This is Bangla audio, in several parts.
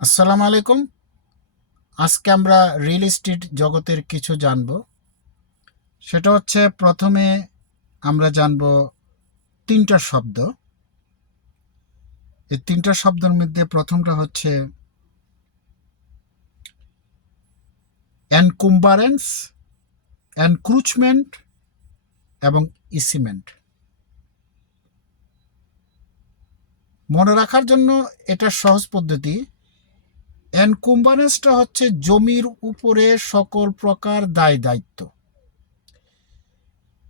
আসসালামু আলাইকুম। আজকে আমরা রিয়েল এস্টেট জগতের কিছু জানব। সেটা হচ্ছে প্রথমে আমরা জানব তিনটা শব্দ। এই তিনটা শব্দের মধ্যে প্রথমটা হচ্ছে এনকুম্বারেন্স, এনক্রুচমেন্ট এবং ইসিমেন্ট। মনে রাখার জন্য এটা সহজ পদ্ধতি। এনকুম্বারেন্সটা হচ্ছে জমির উপরে সকল প্রকার দায় দায়িত্ব।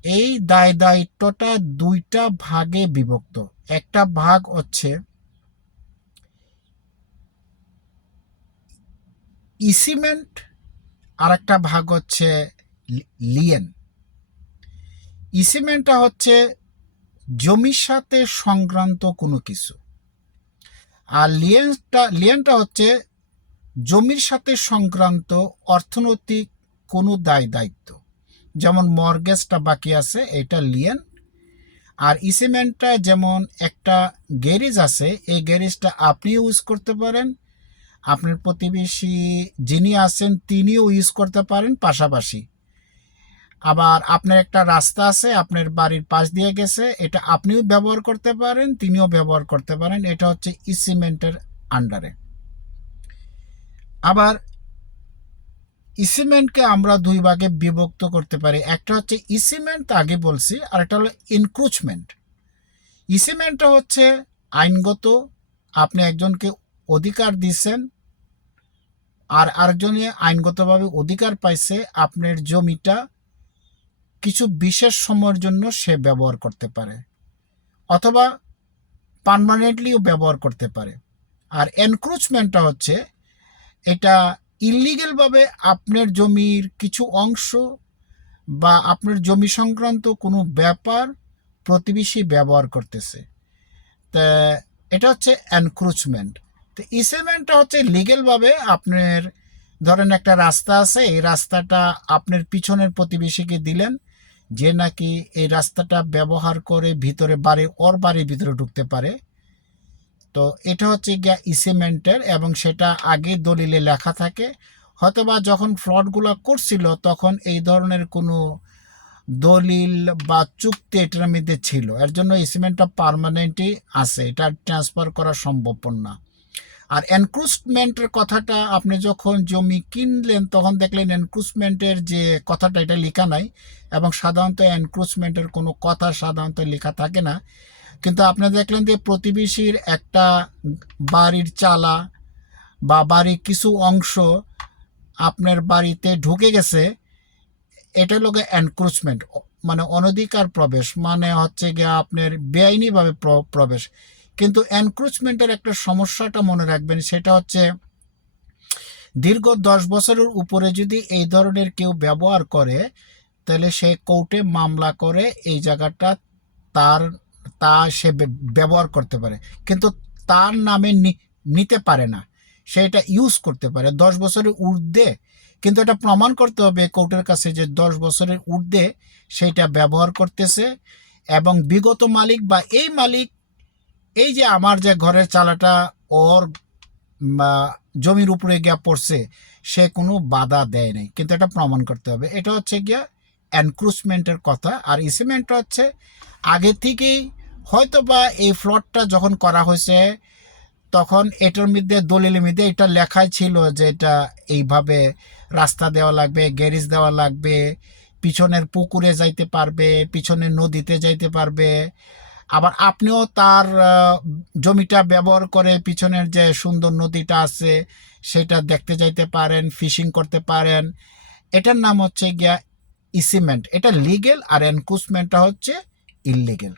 এই দায় দায়িত্বটা দুইটা ভাগে বিভক্ত। একটা ভাগ হচ্ছে ইসিমেন্ট, আর একটা ভাগ হচ্ছে লিয়েন। ইসিমেন্টটা হচ্ছে জমির সাথে সংক্রান্ত কোনো কিছু, আর লিয়েনটা হচ্ছে জমির সাথে সংক্রান্ত অর্থনৈতিক কোনো দায় দায়িত্ব। যেমন মর্গেজটা বাকি আছে, এটা লিয়েন। আর ইসিমেন্টটা যেমন একটা গ্যারেজ আছে, এই গ্যারেজটা আপনি ইউজ করতে পারেন, আপনার প্রতিবেশী যিনি আছেন তিনিও ইউজ করতে পারেন পাশাপাশি। আবার আপনার একটা রাস্তা আছে, আপনার বাড়ির পাশ দিয়ে গেছে, এটা আপনিও ব্যবহার করতে পারেন, তিনিও ব্যবহার করতে পারেন। এটা হচ্ছে ইসিমেন্টের আন্ডারে। আবার ইসিমেন্টকে আমরা দুই ভাগে বিভক্ত করতে পারি। একটা হচ্ছে ইসিমেন্ট, আগে বলছি, আর একটা হলো এনক্রুচমেন্ট। ইসিমেন্টটা হচ্ছে আইনগত, আপনি একজনকে অধিকার দিচ্ছেন আর আরেকজনে আইনগতভাবে অধিকার পাইছে আপনার জমিটা কিছু বিশেষ সময়ের জন্য সে ব্যবহার করতে পারে, অথবা পার্মানেন্টলিও ব্যবহার করতে পারে। আর এনক্রুচমেন্টটা হচ্ছে এটা ইললিগেলভাবে আপনার জমির কিছু অংশ বা আপনার জমি সংক্রান্ত কোনো ব্যাপার প্রতিবেশী ব্যবহার করতেছে, তা এটা হচ্ছে এনক্রুচমেন্ট। তো ইসেমেন্টটা হচ্ছে লিগেলভাবে আপনার, ধরেন একটা রাস্তা আছে, এই রাস্তাটা আপনার পিছনের প্রতিবেশীকে দিলেন, যে নাকি এই রাস্তাটা ব্যবহার করে ভিতরে ওর বাড়ির ভিতরে ঢুকতে পারে। তো এটা হচ্ছে গিয়া ইসিমেন্টের, এবং সেটা আগে দলিলে লেখা থাকে। হয়তোবা যখন ফ্লডগুলো করছিল তখন এই ধরনের কোনো দলিল বা চুক্তি এটার মধ্যে ছিল, এর জন্য ইসিমেন্টটা পার্মানেন্টই আছে, এটা ট্রান্সফার করা সম্ভব না। আর এনক্রুচমেন্টের কথাটা আপনি যখন জমি কিনলেন তখন দেখলেন এনক্রুচমেন্টের যে কথাটা এটা লেখা নাই, এবং সাধারণত এনক্রুচমেন্টের কোনো কথা সাধারণত লেখা থাকে না। কিন্তু আপনি দেখলেন যে প্রতিবেশীর একটা বাড়ির চালা বা বাড়ির কিছু অংশ আপনার বাড়িতে ঢুকে গেছে, এটা লোকে এনক্রুচমেন্ট, মানে অনধিকার প্রবেশ, মানে হচ্ছে গিয়ে আপনার বেআইনিভাবে প্রবেশ। কিন্তু এনক্রুচমেন্টের একটা সমস্যাটা মনে রাখবেন, সেটা হচ্ছে দীর্ঘ 10 বছরের উপরে যদি এই ধরনের কেউ ব্যবহার করে, তাহলে সে কোর্টে মামলা করে এই জায়গাটা তার সে ব্যবহার করতে পারে, কিন্তু তার নামে নিতে পারে না। সে এটা ইউজ করতে পারে 10 বছরের ঊর্ধ্বে, কিন্তু এটা প্রমাণ করতে হবে কোর্টের কাছে যে 10 বছরের ঊর্ধ্বে সেইটা ব্যবহার করতেছে। এবং বিগত মালিক বা এই মালিক, এই যে আমার যে ঘরের চালাটা ওর জমির উপরে গিয়া পড়ছে, সে কোনো বাধা দেয় নাই, কিন্তু এটা প্রমাণ করতে হবে। এটা হচ্ছে গিয়া এনক্রুচমেন্টের কথা। আর ইসিমেন্টটা হচ্ছে আগে থেকেই হয়তো বা এই ফ্লটটা যখন করা হয়েছে তখন এটার মধ্যে দলিলের মধ্যে এটা লেখাই ছিল যে এটা এইভাবে রাস্তা দেওয়া লাগবে, গ্যারেজ দেওয়া লাগবে, পিছনের পুকুরে যাইতে পারবে, পিছনের নদীতে যাইতে পারবে। আবার আপনিও তার জমিটা ব্যবহার করে পিছনের যে সুন্দর নদীটা আছে সেটা দেখতে যাইতে পারেন, ফিশিং করতে পারেন। এটার নাম হচ্ছে গিয়া ইসিমেন্ট। এটা লিগেল, আর এনক্রুচমেন্টটা হচ্ছে ইললিগেল।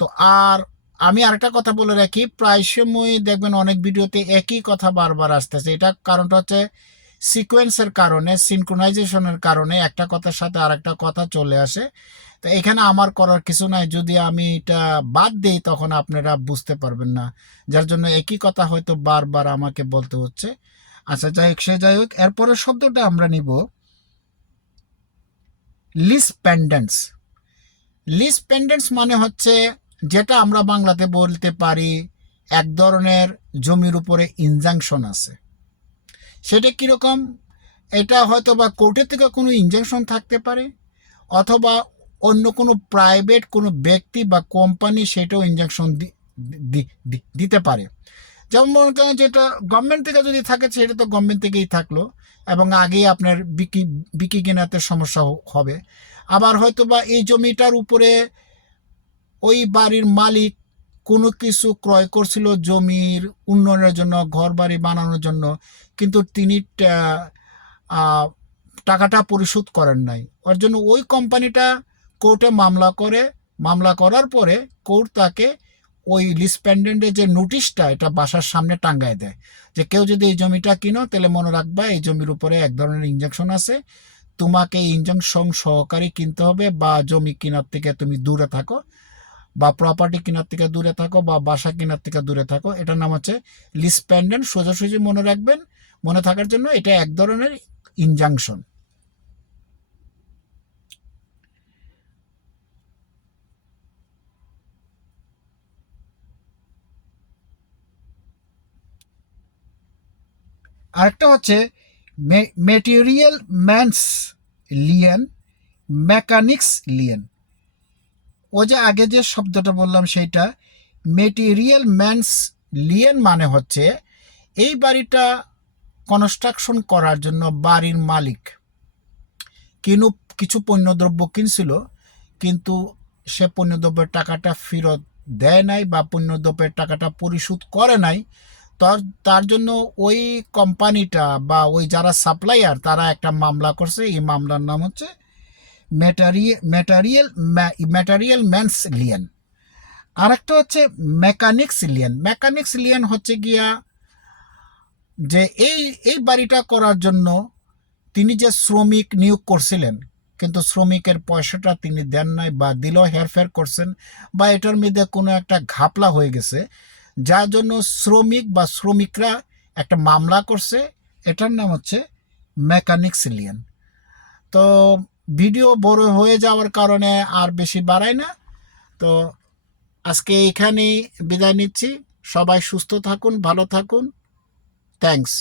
তো আর আমি আরেকটা কথা বলে রাখি, প্রায় সময় দেখবেন অনেক ভিডিওতে একই কথা বারবার আসতেছে। এটা কারণটা হচ্ছে সিকোয়েন্সের কারণে, সিনক্রোনাইজেশনের কারণে একটা কথার সাথে আরেকটা কথা চলে আসে। তো এখানে আমার করার কিছু নাই, যদি আমি এটা বাদ দিই তখন আপনারা বুঝতে পারবেন না, যার জন্য একই কথা হয়তো বারবার আমাকে বলতে হচ্ছে। আচ্ছা, যাই হোক, এরপরের শব্দটা আমরা নিব লিজ পেন্ডেন্টস। লিজ পেন্ডেন্টস মানে হচ্ছে যেটা আমরা বাংলাতে বলতে পারি এক ধরনের জমির উপরে ইনজাংশন আছে। সেটা কীরকম? এটা হয়তো বা কোর্টের থেকে কোনো ইনজাংশন থাকতে পারে, অথবা অন্য কোনো প্রাইভেট কোনো ব্যক্তি বা কোম্পানি সেটাও ইনজাংশন দিতে পারে। যেমন মনে করেন যেটা গভর্নমেন্ট থেকে যদি থাকে সেটা তো গভর্নমেন্ট থেকেই থাকলো, এবং আগেই আপনার বিক্রি কেনাতে সমস্যা হবে। আবার হয়তো বা এই জমিটার উপরে ওই বাড়ির মালিক কোনো কিছু ক্রয় করছিল জমির উন্নয়নের জন্য, ঘর বাড়ি বানানোর জন্য, কিন্তু তিনি টাকাটা পরিশোধ করেন নাই। ওর জন্য ওই কোম্পানিটা কোর্টে মামলা করার পরে কোর্ট তাকে ওই লিজ পেন্ডেন্টের যে নোটিশটা এটা বাসার সামনে টাঙ্গায় দেয়, যে কেউ যদি এই জমিটা কিনো তাহলে মনে রাখবা এই জমির উপরে এক ধরনের ইনজাংশন আছে, তোমাকে ইনজাংশন সহকারে কিনতে হবে, বা জমি কেনার থেকে তুমি দূরে থাকো, বা প্রপার্টি কেনার থেকে দূরে থাকো, বা বাসা কেনার থেকে দূরে থাকো। এটার নাম হচ্ছে লিজ পেন্ডেন্ট। সোজাসুজি মনে রাখবেন, মনে থাকার জন্য এটা এক ধরনের ইনজাংশন। আরেকটা হচ্ছে materialman's lien, mechanics lien. ও যে আগে যে শব্দটা বললাম সেইটা মেটেরিয়াল ম্যানস লিয়েন মানে হচ্ছে এই বাড়িটা কনস্ট্রাকশন করার জন্য বাড়ির মালিক কিছু পণ্যদ্রব্য কিনছিল, কিন্তু সে পণ্যদ্রব্যের টাকাটা ফেরত দেয় নাই বা পণ্যদ্রব্যের টাকাটা পরিশোধ করে নাই। তার জন্য ওই কোম্পানিটা বা ওই যারা সাপ্লায়ার তারা একটা মামলা করছে। এই মামলার নাম হচ্ছে ম্যাটেরিয়াল ম্যানস লিয়েন। আরেকটা হচ্ছে মেকানিক্স লিয়েন। মেকানিক্স লিয়েন হচ্ছে গিয়া যে এই বাড়িটা করার জন্য তিনি যে শ্রমিক নিয়োগ করছিলেন, কিন্তু শ্রমিকের পয়সাটা তিনি দেন নাই, বা দিলেও হেরফের করছেন, বা এটার মধ্যে কোনো একটা ঘাপলা হয়ে গেছে, যার জন্য শ্রমিক বা শ্রমিকরা একটা মামলা করছে। এটার নাম হচ্ছে মেকানিক্স লিয়েন। তো ভিডিও বড় হয়ে যাওয়ার কারণে আর বেশি বাড়াই না। তো আজকে এখানেই বিদায় নিচ্ছি। সবাই সুস্থ থাকুন, ভালো থাকুন। থ্যাঙ্কস।